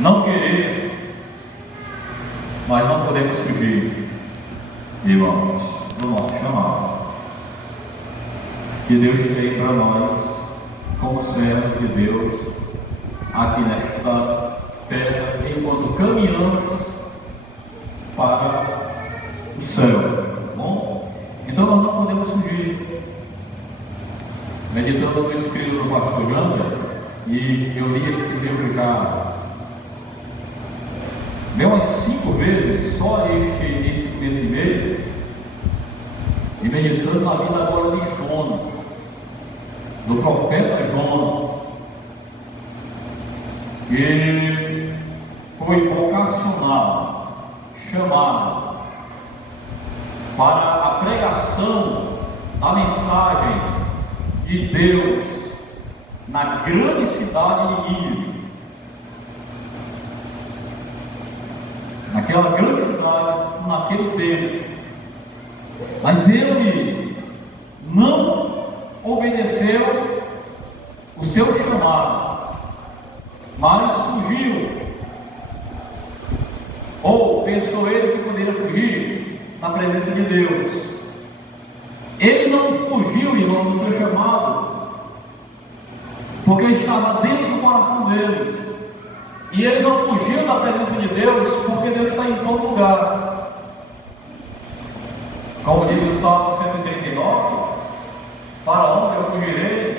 não querer, mas não podemos fugir, irmãos, do nosso chamado que Deus tem para nós como servos de Deus aqui nesta terra, enquanto caminhamos para o céu, tá bom? Então nós não podemos fugir. Meditando no escrito do pastor Janga, e eu li esse livro já umas 5 vezes, só este começo de mês, e meditando na vida agora de Jonas, do profeta Jonas, que foi vocacionado, chamado para a pregação da mensagem de Deus na grande cidade de Nínive. Naquela grande cidade, naquele tempo. Mas ele não obedeceu o seu chamado, mas fugiu. Ou pensou ele que poderia fugir na presença de Deus. Ele não fugiu, irmão, do seu chamado, porque estava dentro do coração dele. E ele não fugiu da presença de Deus, porque Deus está em todo lugar. Como diz o Salmo 139, para onde eu fugirei?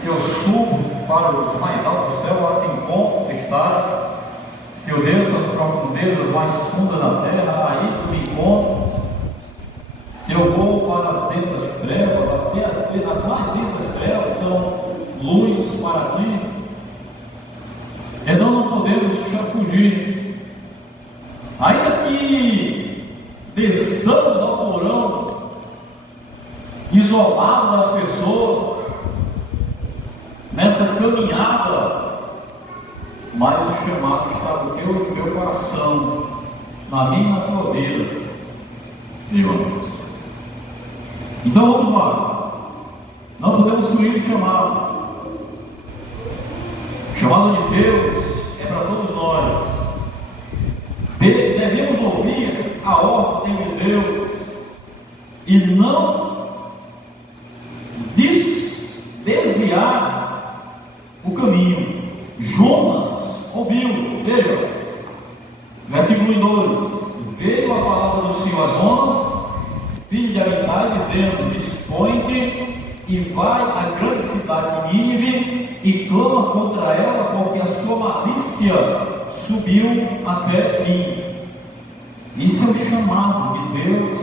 Se eu subo para os mais altos céus, lá te encontro, estás. Se eu desço as profundezas mais fundas da terra, aí tu me encontras. Se eu vou para as densas trevas, até as mais densas trevas são luz para ti. Então não podemos fugir. Ainda que desçamos ao porão, isolado das pessoas, nessa caminhada, mas o chamado está no teu e no meu coração, na minha e na tua vida, irmãos. Então vamos lá. Não podemos fugir do chamado. O chamado de Deus é para todos nós. Devemos ouvir a ordem de Deus e não desviar o caminho. Jonas ouviu, veja, versículo 2: veio a palavra do Senhor a Jonas, filho de Amitai, dizendo: dispõe-te e vai à grande cidade de Nínive e clama contra ela, porque a sua malícia subiu até mim. Isso é o chamado de Deus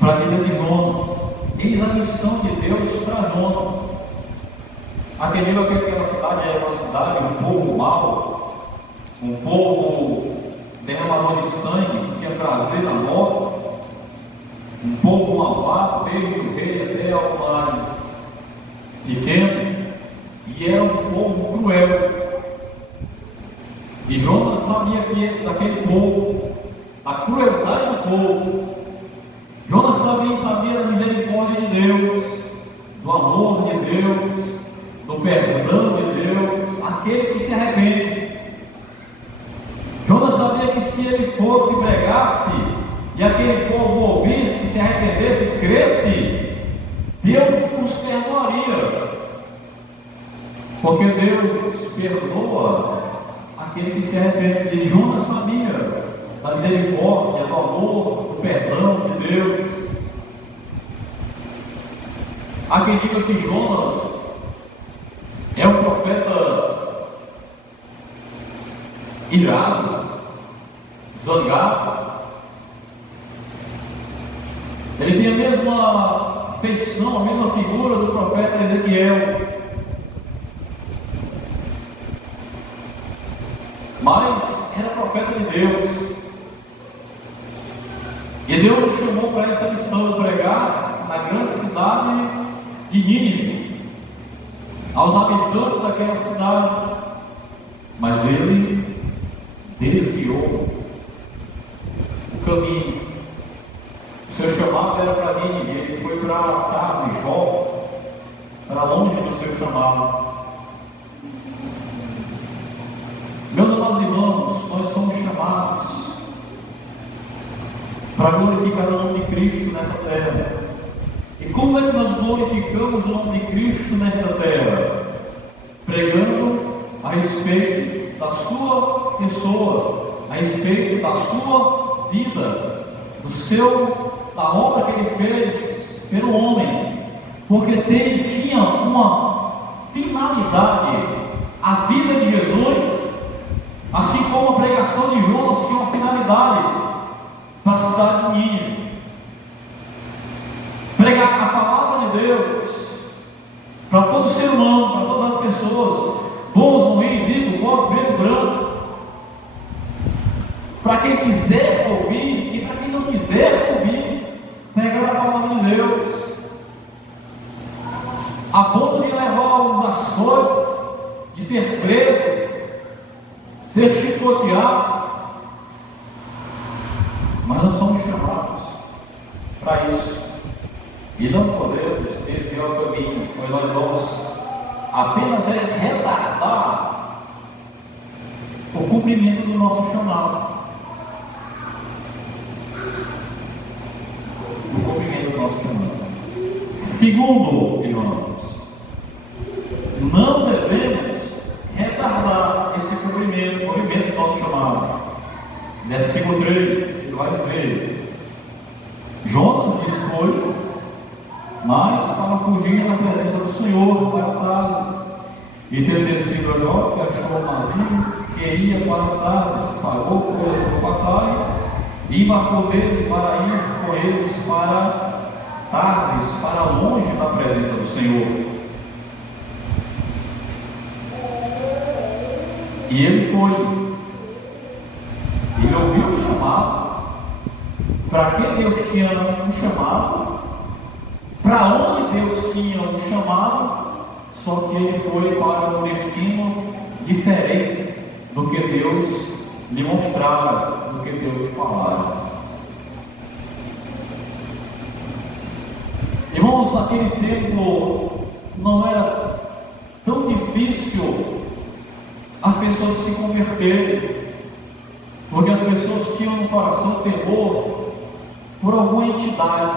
para a vida de Jonas. Eis a missão de Deus para Jonas. Atendeu aquela cidade, era uma cidade, um povo mau, um povo derramador de sangue, que tinha prazer na morte, um povo malvado, desde o rei até ao mais pequeno, e era um povo cruel. E Jonas sabia que daquele povo, a crueldade do povo. Jonas sabia da misericórdia de Deus, do amor de Deus, do perdão de Deus, aquele que se arrepende. Jonas sabia que se ele fosse e pregasse, e aquele povo ouvisse, se arrependesse, cresce, Deus nos perdoaria, porque Deus perdoa aquele que se arrepende. E Jonas sabia da misericórdia, do amor, do perdão de Deus. Há quem diga que Jonas é um profeta irado, zangado. Ele tem a mesma feição, a mesma figura do profeta Ezequiel. Mas era profeta de Deus. E Deus o chamou para essa missão de pregar na grande cidade de Nínive, aos habitantes daquela cidade. Mas ele desviou o caminho. O seu chamado era para Nínive, ele foi para Tarsis e Jó, para longe do seu chamado. Meus amados irmãos, nós somos chamados para glorificar o nome de Cristo nessa terra. E como é que nós glorificamos o nome de Cristo nesta terra? Pregando a respeito da sua pessoa, a respeito da sua vida, da obra que Ele fez pelo homem, porque tinha uma finalidade. A vida de Jesus, assim como a pregação de Jonas, tinha uma finalidade para a cidade de Nínive. Pregar a palavra de Deus para todo ser humano, para todas as pessoas, bons, ruins, ricos, pobres, preto, branco, para quem quiser ouvir e para quem não quiser ouvir, pregar a palavra de Deus, a ponto de levar os açoites, de ser preso, ser chicoteado. Mas nós somos chamados para isso, e não podemos desviar o caminho, pois nós vamos apenas retardar o cumprimento do nosso chamado. O cumprimento do nosso chamado. Segundo, irmãos, não devemos retardar esse cumprimento do nosso chamado. Versículo 3, ele vai dizer: Jonas diz coisas, mas para fugir da presença do Senhor para Tarsis, e ter descido a Jope, achou um navio que ia para Tarsis, pagou por sua passagem e embarcou dele para ir com eles para Tarsis, para longe da presença do Senhor. E ele foi. Ele ouviu o chamado. Para que Deus tinha um chamado? Para onde Deus tinha um chamado? Só que ele foi para um destino diferente do que Deus lhe mostrara, do que Deus lhe falara. Irmãos, naquele tempo não era tão difícil as pessoas se converterem, porque as pessoas tinham no coração temor por alguma entidade,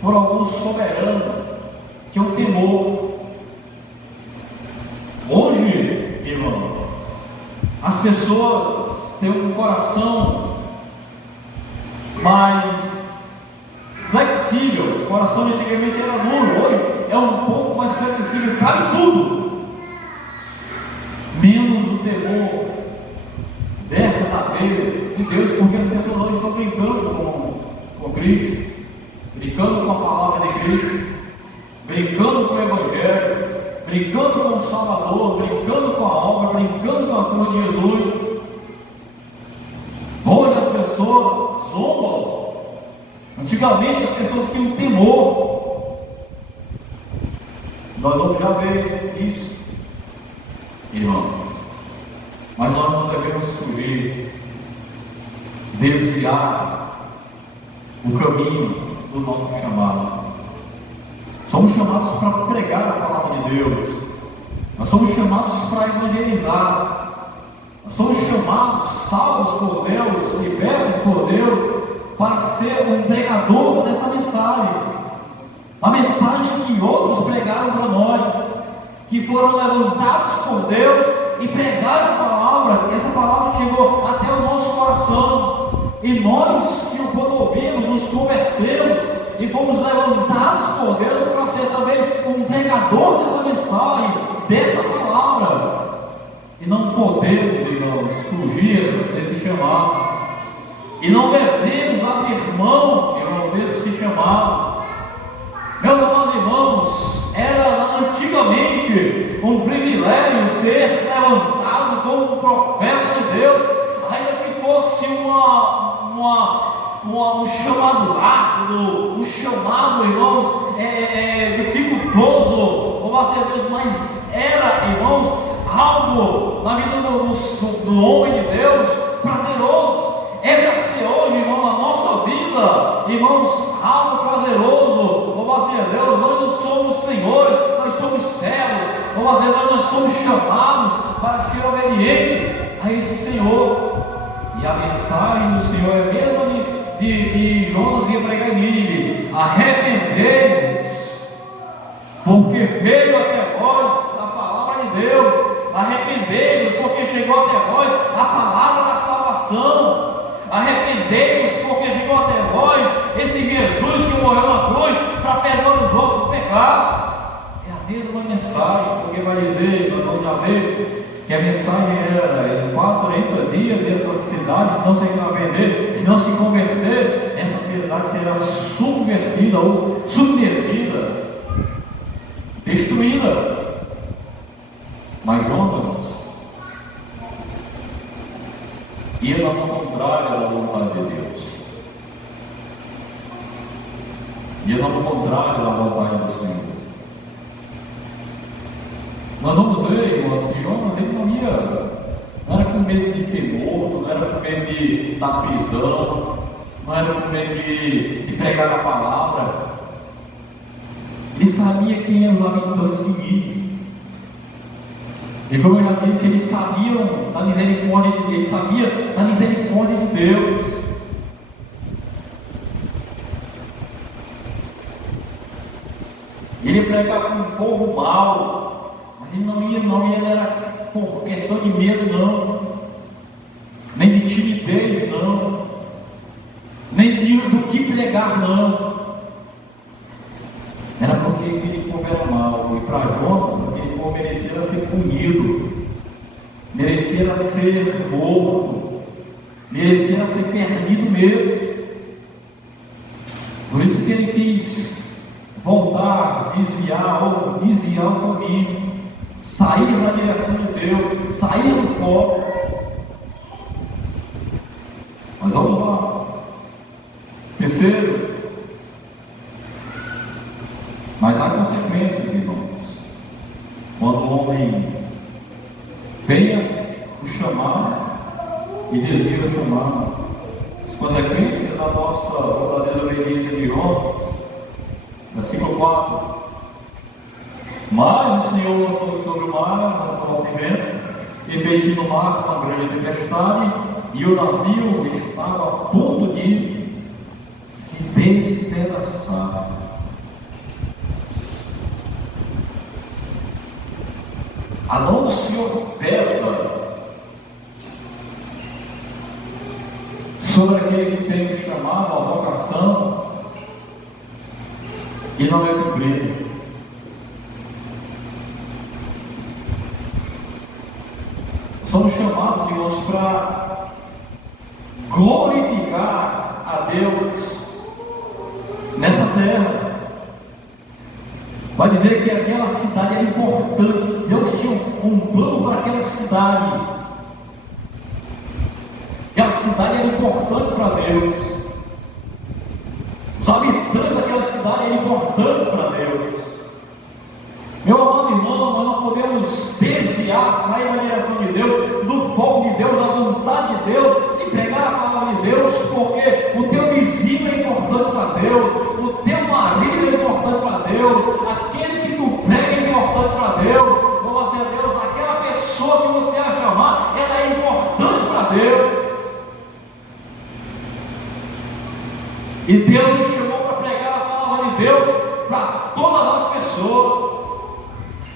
por algum soberano, tinham temor. Hoje, irmãos, as pessoas têm um coração mais flexível. O coração antigamente era duro, hoje é um pouco mais flexível, cabe tudo, menos o temor verdadeiro de Deus, porque as pessoas hoje estão brincando com Cristo, brincando com a palavra de Cristo, brincando com o Evangelho, brincando com o Salvador, brincando com a obra, brincando com a cruz de Jesus. Hoje as pessoas zombam. Antigamente as pessoas tinham temor. Nós vamos já ver isso, irmãos. Mas nós não devemos fugir, desviar o caminho do nosso chamado. Somos chamados para pregar a palavra de Deus. Nós somos chamados para evangelizar. Nós somos chamados, salvos por Deus, libertos por Deus, para ser um pregador dessa mensagem. A mensagem que outros pregaram para nós, que foram levantados por Deus e pregaram a palavra. Essa palavra chegou até o nosso coração, e nós, que quando ouvimos, nos convertemos e fomos levantados por Deus para ser também um pregador dessa mensagem, dessa palavra. E não podemos, irmãos, fugir desse chamado, e não devemos abrir mão, irmãos, desse chamado. Meus amados irmãos, era antigamente um privilégio ser levantado como um profeta de Deus, ainda que fosse um chamado árduo, um chamado, irmãos, dificultoso, louvado seja Deus, mas era, irmãos, algo na vida do homem de Deus, prazeroso. É para ser hoje, irmão, a nossa vida, irmãos, algo prazeroso. Louvado seja Deus, nós não somos senhores, nós somos servos. Louvado seja Deus, nós somos chamados para ser obediente a este Senhor. E a mensagem do Senhor é mesmo de Jonas ia pregar em Nínive: arrependei-vos, porque veio até vós a palavra de Deus. Arrependei-vos, porque chegou até vós a palavra da salvação. Arrependei-vos, porque chegou até vós esse Jesus que morreu na cruz para perdoar os vossos pecados. É a mesma mensagem, porque vai dizer, nós vamos já ver, que a mensagem era em 40 dias, e essa cidade, se não se arrepender, se não se converter, essa cidade será subvertida ou submergida, destruída. Mas Jonas ia na contrária da vontade de Deus, ia na contrária da vontade do Senhor. Nós vamos ver, irmãos, que Jonas ele não era com medo de ser morto, não era com medo de da prisão, não era com medo de pregar a palavra. Ele sabia quem eram os habitantes de Nínive. E como eu já disse, eles sabiam da misericórdia de Deus, ele sabia da misericórdia de Deus. Ele pregava para um povo mau, mas ele não ia era por questão de medo, não, nem de timidez, não, nem do que pregar, não. Era porque aquele povo era mau, e para Jonas, aquele povo merecia ser punido, merecia ser morto, merecia ser perdido mesmo. Por isso que ele quis voltar, desviar o caminho, sair na direção de Deus, sair do foco. Mas vamos lá. Terceiro, mas há consequências, irmãos, quando o homem venha o chamar e desvia o chamado. As consequências da nossa desobediência de Jonas, versículo 4: mas o Senhor lançou sobre o mar um forte vento, e fez-se no mar uma grande tempestade, e o navio estava a ponto de se despedaçar. A mão do Senhor pesa sobre aquele que tem o chamado, a vocação, e não é cumprido. Somos chamados, irmãos, para glorificar a Deus nessa terra. Vai dizer que aquela cidade era importante. Deus tinha um plano para aquela cidade. Aquela cidade era importante para Deus. Os habitantes daquela cidade eram importantes para Deus. Meu amado irmão, nós não podemos desviar, sair da direção de Deus, do foco de Deus, da vontade de Deus, de pregar a palavra de Deus, porque o teu vizinho é importante para Deus, o teu marido é importante para Deus, aquele que tu prega é importante para Deus, ou você é Deus, aquela pessoa que você vai chamar, ela é importante para Deus. E Deus nos chamou para pregar a palavra de Deus para todas as pessoas.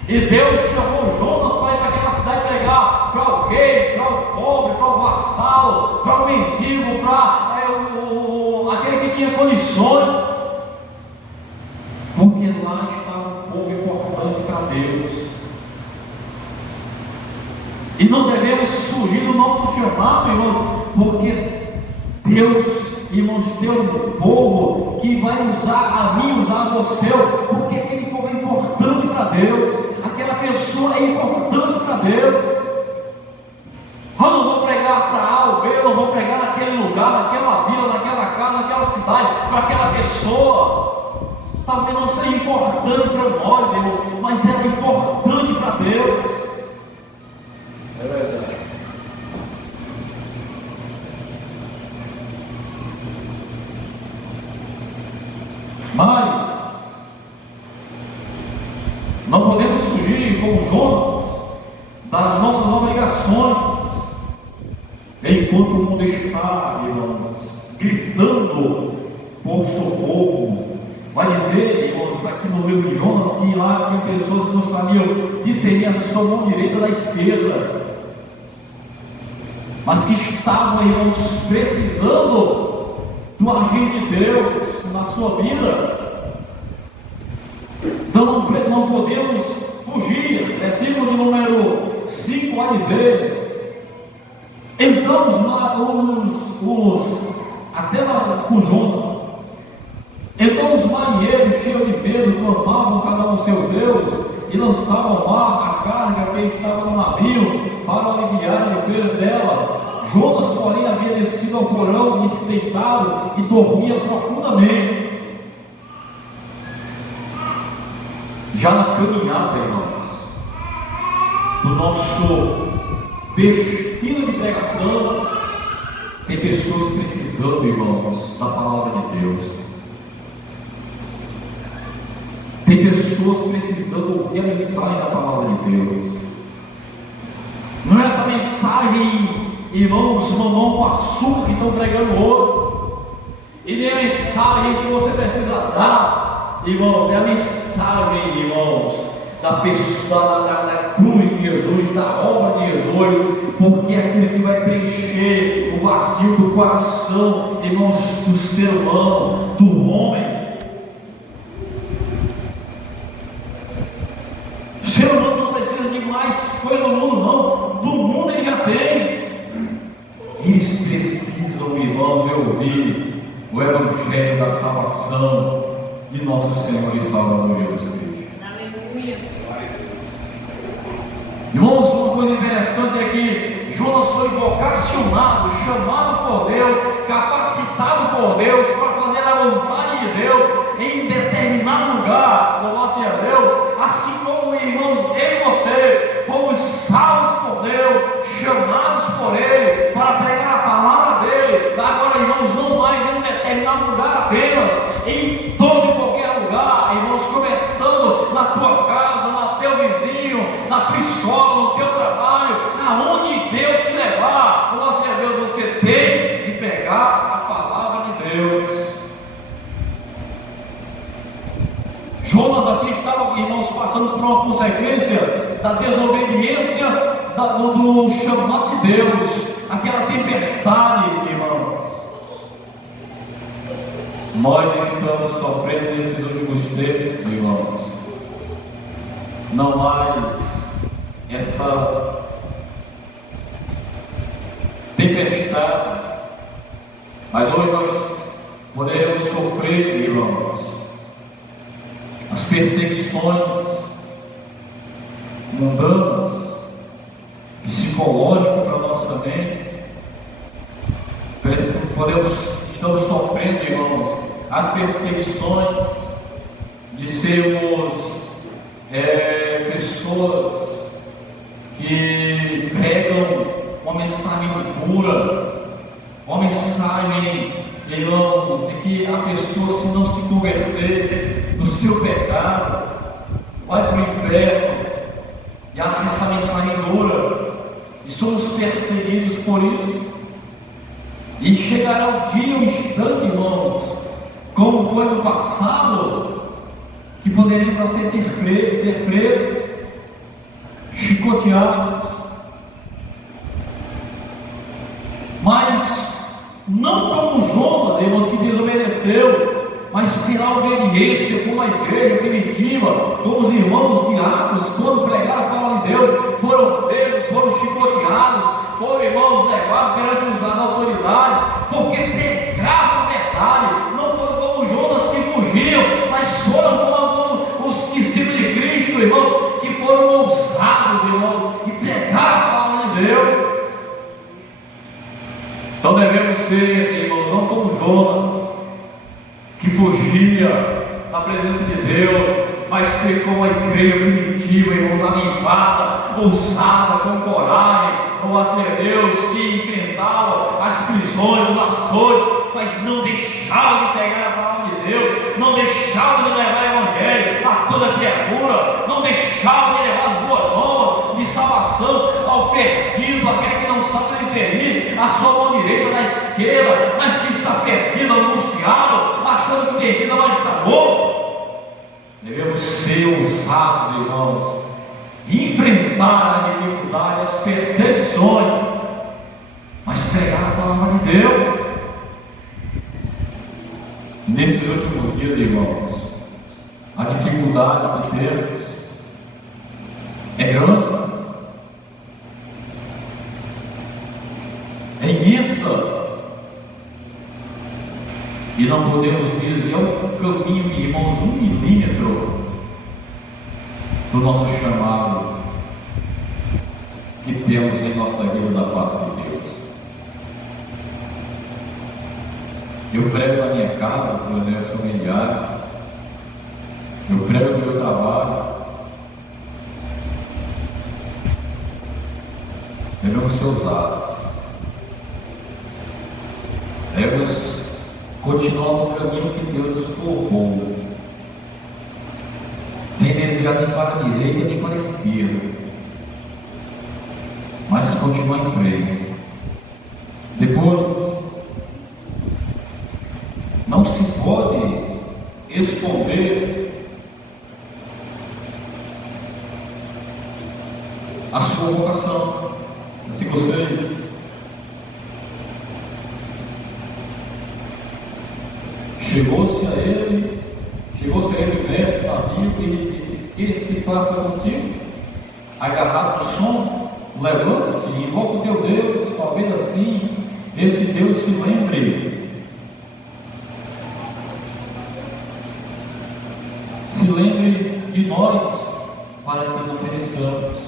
E Deus chamou Jonas para ir para aquela cidade pregar para o rei, para o pobre, para o vassalo, para o mendigo, para aquele que tinha condições, porque lá estava um povo importante para Deus. E não devemos fugir do nosso chamado, irmãos, porque Deus, irmãos, tem um povo que vai usar a mim, usar a você, porque aquele povo é importante para Deus. Aquela pessoa é importante para Deus. Eu não vou pregar para A ou B, eu não vou pregar naquele lugar, naquela vila, naquela casa, naquela cidade, para aquela pessoa. Talvez não seja importante para nós, irmão, mas ela é importante para Deus. É verdade. Mas não podemos fugir com Jonas das nossas enquanto o mundo está, irmãos, gritando por socorro. Vai dizer, irmãos, aqui no livro de Jonas, que lá tinha pessoas que não sabiam discernir a sua mão direita da esquerda, mas que estavam, irmãos, precisando do agir de Deus na sua vida. Então não podemos fugir. Versículo de número 5 vai dizer: então até lá com Jonas, então os marinheiros, cheios de medo, clamavam cada um ao seu Deus e lançavam ao mar a carga que estava no navio para aliviar o peso dela. Jonas, porém, havia descido ao porão e se deitado e dormia profundamente. Já na caminhada, irmãos, do nosso destino de pregação, tem pessoas precisando, irmãos, da palavra de Deus. Tem pessoas precisando ouvir a mensagem da palavra de Deus. Não é essa mensagem, irmãos, mamão com açúcar que estão pregando hoje. E nem a mensagem que você precisa dar, irmãos, é a mensagem, irmãos, da cruz de Jesus, da obra de Jesus, porque é aquilo que vai preencher o vazio do coração, irmãos, do ser humano, do homem. O ser humano não precisa de mais coisa do mundo, não. Do mundo ele já tem. Eles precisam, irmãos, ouvir o Evangelho da salvação de nosso Senhor e Salvador Jesus Cristo. Aleluia. Irmãos, uma coisa interessante é que Jonas foi vocacionado, chamado por Deus, capacitado por Deus para fazer a vontade de Deus em determinado lugar. Louvado a Deus. Assim como, irmãos, eu e você fomos salvos por Deus, chamados por Ele para pregar a palavra dele. Agora, irmãos, não mais em um determinado lugar apenas, em todo e qualquer lugar, irmãos, começando na tua casa, no teu vizinho, na tua escola, no teu trabalho, aonde Deus te levar. Louvado a Deus, você tem que pegar a palavra de Deus. Jonas aqui estava, irmãos, passando por uma consequência da desobediência do chamado de Deus, aquela tempestade, irmãos. Nós estamos sofrendo nesses últimos tempos, irmãos, não mais essa tempestade, mas hoje nós poderemos sofrer, irmãos, as perseguições mundanas, psicológicas para a nossa mente. Estamos sofrendo, irmãos, as perseguições de sermos pessoas que pregam uma mensagem pura, uma mensagem, irmãos, de que a pessoa, se não se converter do seu pecado, vai para o inferno, e acha essa mensagem dura, e somos perseguidos por isso. E chegará o dia, o instante, irmãos, como foi no passado, que poderemos ser presos, chicoteados, mas não como Jonas, irmãos, que desobedeceu, mas pela obediência, como a igreja primitiva, como os irmãos diáconos, quando pregaram a palavra de Deus, foram presos, foram chicoteados, foram, irmãos, levados perante as autoridades, porque pregaram a verdade. Não foram como Jonas que fugiam, mas foram como os discípulos de Cristo, irmãos, que foram ousados, irmãos, e pregaram a palavra de Deus. Então devemos ser, irmãos, não como Jonas, que fugia da presença de Deus, mas ser como a igreja primitiva, irmãos, animada, ousada, com coragem, como assim é Deus, que enfrentava as prisões, os açoites, mas não deixava de pegar a palavra de Deus, não deixava de levar o Evangelho a toda criatura, não deixava de levar as boas novas de salvação ao perdido, aquele que não sabe discernir à sua mão direita, na esquerda, mas que está perdido, angustiado, achando que tem vida, mas está morto. Devemos ser ousados, irmãos, enfrentar a dificuldade, as perseguições, mas pregar a palavra de Deus. Nesses últimos dias, irmãos, a dificuldade que temos é grande, é imensa, e não podemos dizer o caminho, irmãos, 1 milímetro do nosso chamado que temos em nossa vida da parte de Deus. Eu prego na minha casa, com meus familiares, eu prego no meu trabalho. Devemos ser ousados, devemos continuar no caminho que Deus nos colocou, sem desviar nem para a direita nem para a esquerda, mas continuar em frente. Depois, não se pode esconder a sua vocação. Versículo 6. Chegou-se a ele o mestre amigo e lhe disse: que se passa contigo? Agarrado no sono, levanta-te e invoca o teu Deus, talvez assim esse Deus se lembre de nós, para que não pereçamos.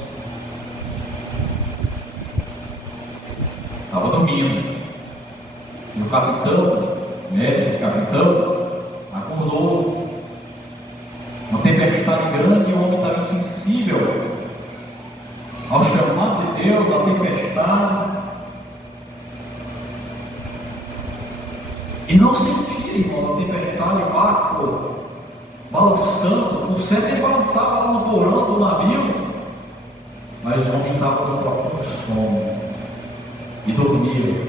Estava dormindo, e o capitão, mestre capitão, acordou. Uma tempestade grande, e o homem estava insensível ao chamado de Deus, à tempestade, e não sentia, irmão, a tempestade, o barco balançando, o céu nem balançava lá no porão do navio, mas o homem estava no profundo sono e dormia.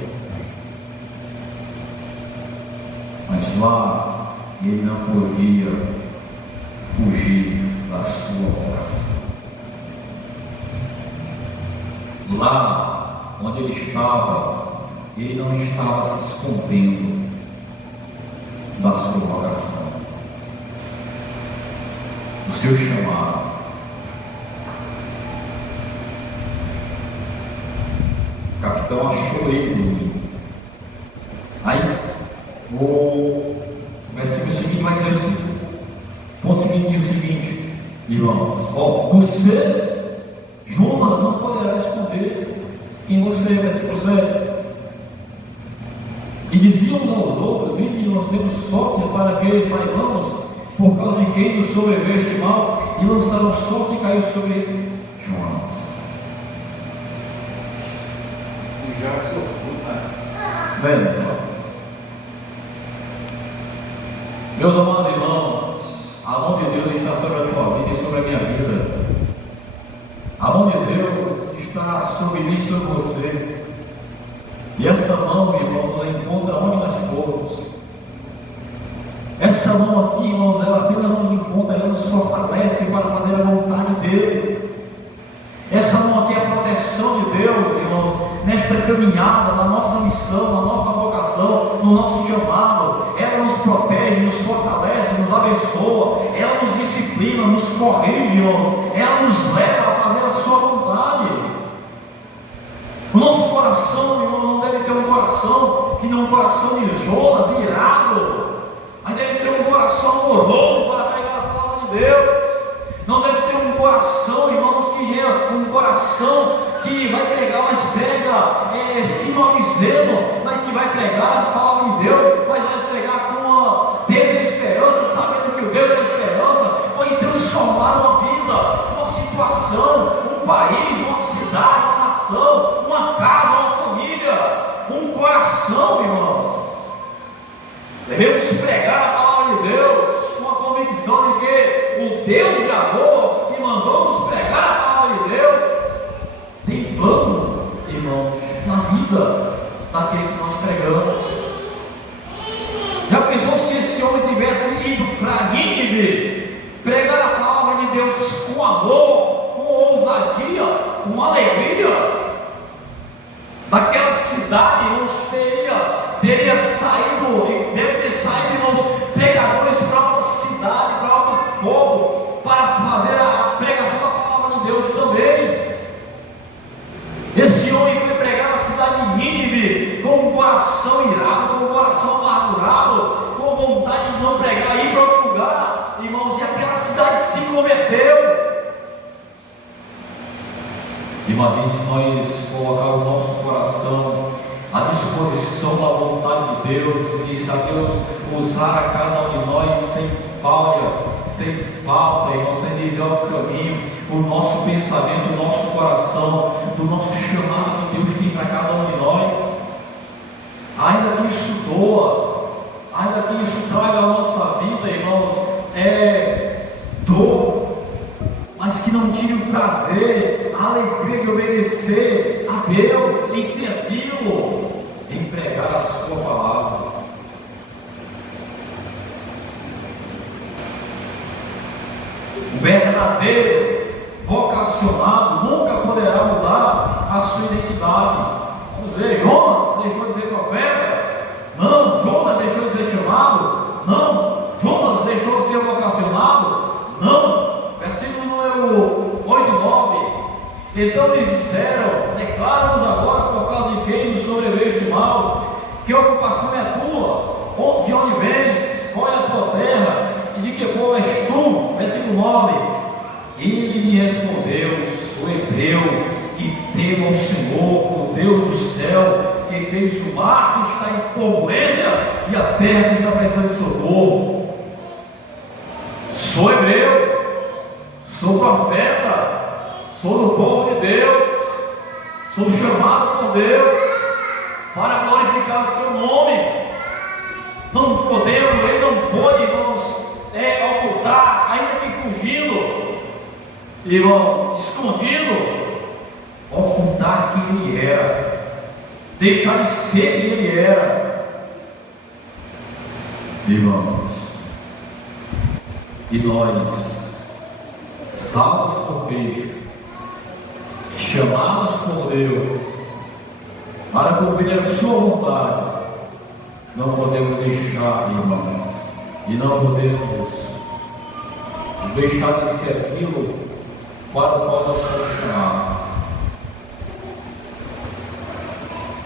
Mas lá ele não podia fugir da sua oração. Lá onde ele não estava se escondendo da sua oração, do seu chamado. O capitão achou ele dormindo. Aí o versículo seguinte vai dizer assim: ponto seguinte diz o seguinte, irmãos: você, Jonas, não poderá esconder quem você é. Versículo 7. E diziam uns aos outros: e lancemos sorte para que saibamos por causa de quem nos sobreveio este mal, e lançaram sorte e caiu sobre Jonas. O Jonas sofreu, Velho, meus amados irmãos, a mão de Deus está sobre a tua vida e sobre a minha vida. A mão de Deus está sobre mim e sobre você. E essa mão, irmão, nos encontra onde nós formos. Essa mão aqui, irmãos, ela apenas nos encontra, ela nos fortalece para fazer a vontade dele. Essa mão aqui é a proteção de Deus, irmãos, nesta caminhada, na nossa missão, na nossa vocação, no nosso chamado. Ela nos protege, nos fortalece, nos abençoa, ela nos disciplina, nos corrige, irmãos, ela nos leva a fazer a sua vontade. O nosso coração, irmão, não deve ser um coração que não é um coração de Jonas, irado, mas deve ser um coração amoroso para pregar a palavra de Deus. Não deve ser um coração, irmãos, que gera um coração que vai pregar, mas prega se maldizendo, mas que vai pregar a palavra de Deus, mas vai pregar com uma desesperança, sabendo que o Deus da esperança pode transformar uma vida, uma situação, um país, uma cidade, uma nação, uma casa, uma família, um coração, irmãos. Devemos pregar a palavra de Deus com a convicção de que o Deus de amor que mandou nos pregar a palavra de Deus tem plano, irmãos, na vida daquele que nós pregamos. Já pensou se esse homem tivesse ido para Nínive, pregar a palavra de Deus com amor, com ousadia, com alegria? Daquela cidade, irmãos, teria saído, deve ter saído, irmãos, pregadores para outra cidade, para outro povo, para fazer a pregação da palavra de Deus também. Esse homem foi pregar na cidade de Nínive com um coração irado, com um coração amargurado, com vontade de não pregar, ir para outro lugar, irmãos, e aquela cidade se converteu. Imagine se nós colocarmos o nosso coração à disposição da vontade de Deus e deixar Deus usar a cada um de nós sem falha, sem falta, irmão, sem desviar o caminho, o nosso pensamento, o nosso coração, do nosso chamado que Deus tem para cada um de nós. Ainda que isso doa, ainda que isso traga a nossa vida, irmãos, dor, mas que não tire o prazer, a alegria de obedecer a Deus, em servi-lo, em pregar a sua palavra. O verdadeiro vocacionado nunca poderá mudar a sua identidade. Vamos ver, Jonas deixou de ser profeta? Não. Jonas deixou de ser chamado? Não. Jonas deixou de ser vocacionado? Não. Versículo número 8 e 9. Então lhes disseram: declara-nos agora por causa de quem nos sobreveio este mal, que ocupação é a tua, de onde vens, qual é a tua terra, e de que povo és tu? Versículo 9. Ele lhe respondeu: sou hebreu, e temo o Senhor, o Deus do céu, que fez o mar que está em turbulência e a terra que está precisando de socorro. Sou hebreu, sou profeta, sou do povo de Deus, sou chamado por Deus para glorificar o seu nome. Não podemos, ele não pode, irmãos, ocultar, ainda que fugindo, irmão, escondido, ocultar quem ele era, deixar de ser quem ele era, irmãos. E nós, salvos por Cristo, chamados por Deus para cumprir a sua vontade, não podemos deixar, irmãos, e não podemos deixar de ser aquilo para o qual nós somos chamados.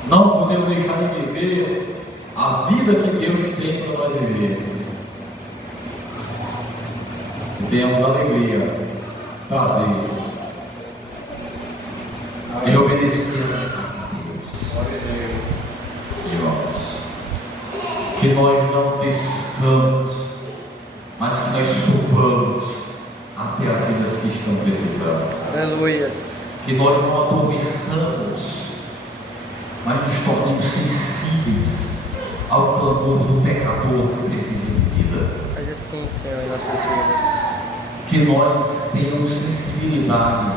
Não podemos deixar de viver a vida que Deus tem para nós vivermos. Que tenhamos alegria, prazer em obedecer a Deus. Irmãos, que nós não desçamos, mas que nós subamos até as vidas que estão precisando. Aleluias. Que nós não adormeçamos, mas nos tornemos sensíveis ao clamor do pecador que precisa de vida. Faz assim, Senhor, em nossas vidas. Que nós tenhamos sensibilidade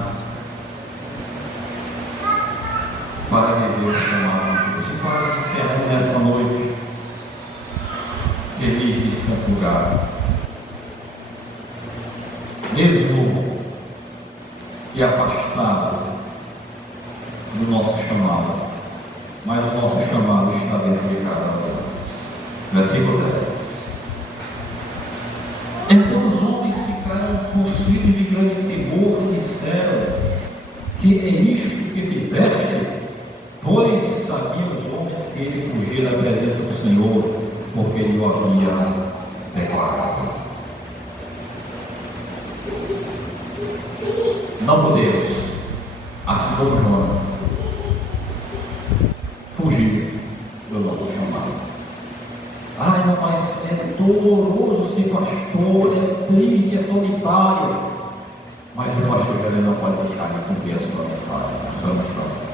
para viver o chamado de Deus. E quase encerrando nessa noite, feliz de santo lugar. Mesmo que afastado do nosso chamado, mas o nosso chamado está dentro de cada um de nós. Versículo 10. Então os homens ficaram possuídos de grande temor e disseram: que é isto que fizeste? Pois sabiam os homens que ele fugia da presença do Senhor, porque ele o havia declarado. Não podemos, assim como Jonas, fugir do nosso chamado. Ai, mas é doloroso ser pastor, é triste, é solitário. Mas o pastor ele não pode deixar de cumprir a sua mensagem, a sua missão.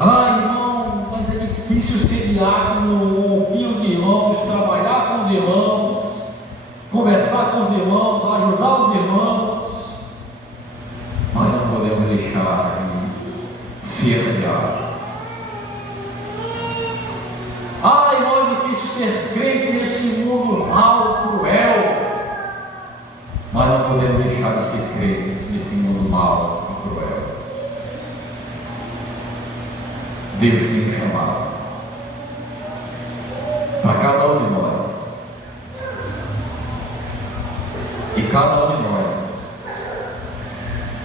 Ah, irmão, mas é difícil ser diácono, ouvir os irmãos, trabalhar com os irmãos, conversar com os irmãos, ajudar os irmãos. Mas não podemos deixar de ser diácono. ser crente nesse mundo mau, cruel, mas não podemos deixar de ser crentes nesse mundo mau e cruel. Deus tem nos chamado para cada um de nós, e cada um de nós,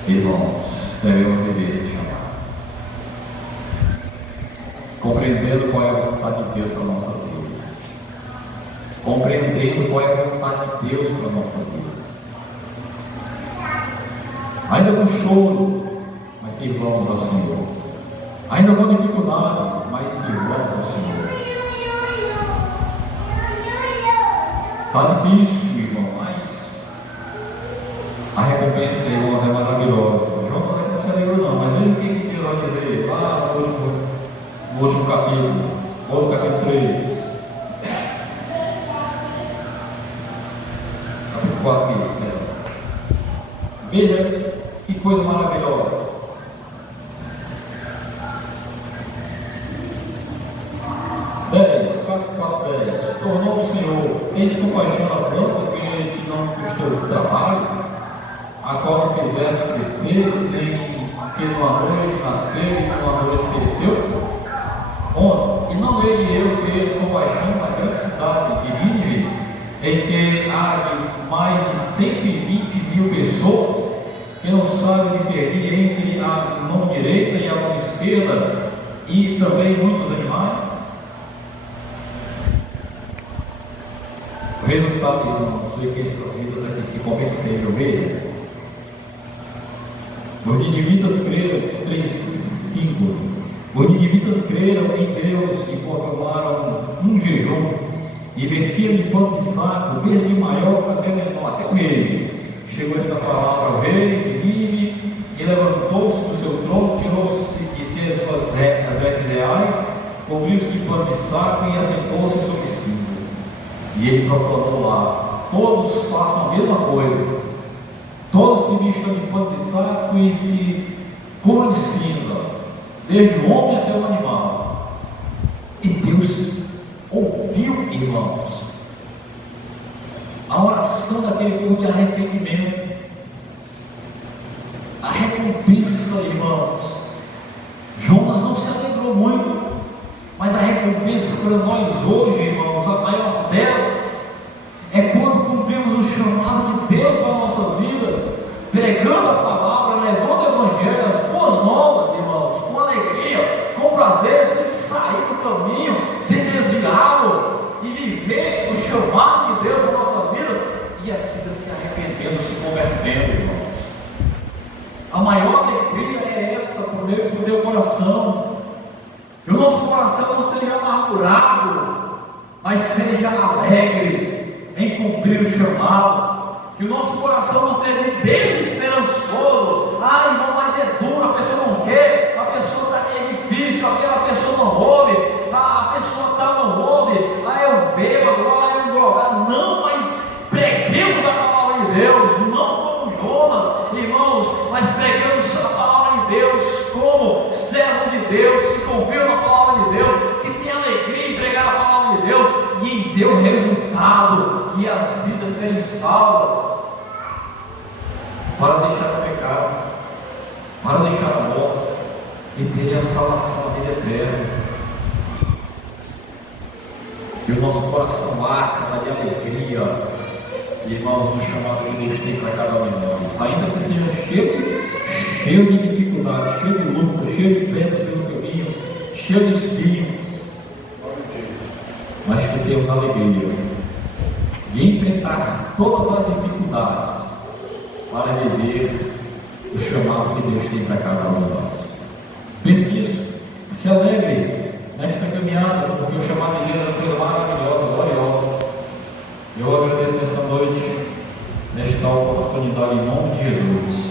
irmãos, devemos viver esse chamado, compreendendo qual é a vontade de Deus para nossas vidas, compreendendo qual é a vontade de Deus para nossas vidas, ainda com choro, mas sirvamos ao Senhor, ainda com dificuldade, mas sirvamos ao Senhor. Está difícil, irmão, mas a recompensa, irmãos, é maravilhosa. João não se alegrou não, mas veja o que Deus vai dizer lá no último capítulo, ou no capítulo 3, capítulo 4, veja que coisa maravilhosa. 10, capítulo 4, 10. Tornou o Senhor, tens compaixão da planta que te não custou trabalho, a qual não fizeste crescer, nem que numa noite nasceu e numa noite pereceu. 11. E não hei eu ter compaixão da grande cidade de Nínive, em que há de mais de 120.000 pessoas que não sabem discernir entre a mão direita e a mão esquerda, e também muitos animais. O resultado, irmãos, foi que essas vidas aqui se converteram. Veja, os ninivitas creram, 3:5. Os ninivitas creram em Deus e proclamaram um jejum, e vestiram de pano de saco, desde o maior até o menor, até o rei. Chegou esta palavra ao rei de Nínive, e levantou-se do seu trono, tirou-se de si as suas vestes reais, cobriu-se de pano de saco e assentou-se sobre si. E ele proclamou lá: todos façam a mesma coisa, todos se vistam de pano de saco e se cubram de cinza, desde o homem até o animal. E Deus ouviu, irmãos, a oração daquele povo de arrependimento. A recompensa, irmãos, Jonas não se alegrou muito, mas a recompensa para nós hoje, irmãos, a maior delas é quando cumprimos o chamado de Deus para nossas vidas, pregando a palavra, levando o evangelho, as boas novas, irmãos, com alegria, com prazer, sem sair do caminho, sem desviá-lo, e viver o chamado de Deus para nossa vida, e as vidas se arrependendo, se convertendo, irmãos. A maior alegria é essa, por meio do teu coração. Que o nosso coração não seja amargurado, mas seja alegre em cumprir o chamado. Que o nosso coração não seja desesperançoso. Ah, irmão, mas é duro, a pessoa não quer, a pessoa é difícil, aquela pessoa não ouve, a pessoa não ouve, é um bêbado, é um drogado. Não, mas preguemos a palavra de Deus, não como Jonas, irmãos, mas preguemos a palavra de Deus como servo de Deus, que confia na palavra de Deus, que tem alegria em pregar a palavra de Deus, e em deu resultado, que as vidas serem salvas, para deixar o pecado, para deixar a morte, e ter a salvação, a vida eterna. E o nosso coração arca de alegria, irmãos, no chamado que Deus tem para cada um de nós, ainda que seja cheio de dificuldades, cheio de luta, cheio de pedras pelo caminho, cheio de espinhos, mas que temos alegria de enfrentar todas as dificuldades para viver o chamado que Deus tem para cada um de nós. Pense nisso, se alegre nesta caminhada, porque o chamado de Deus é uma coisa maravilhosa, gloriosa. Eu agradeço nessa noite, nesta oportunidade, em nome de Jesus.